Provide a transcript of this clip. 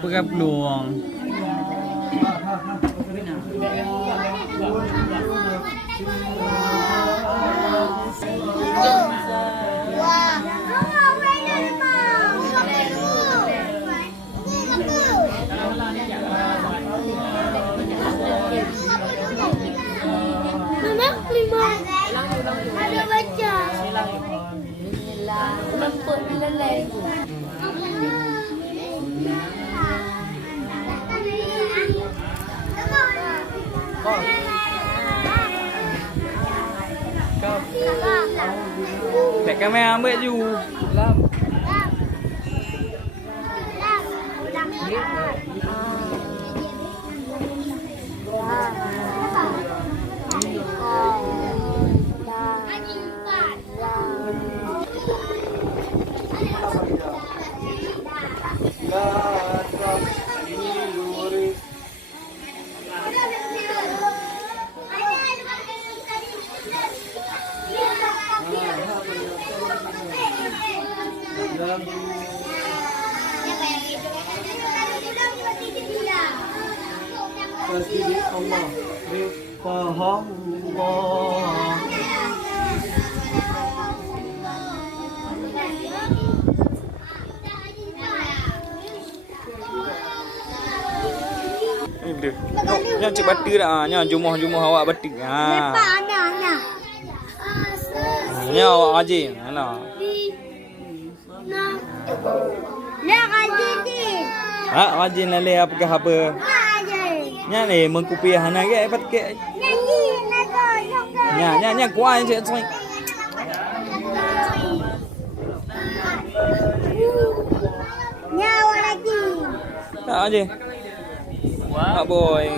peluang. Mama, lima. Ada baca. Bismillah. Lemput lelai. Tek kamera ambil ju. Lam. Tasbih Allah, faham Allah. Ini dia. Nya cik bati dah. Nya jumuh-jumuh awak bati. Ha. Anak. Nya awak ngaji. Mana? Nak ngaji ni. Ha, ngaji nale apa ke apa? Nya ni mengkupi hana ke pat ke. Nyanyi nak Nya kuai cik cik. Nyawa lagi. Tak aje. Wah boy.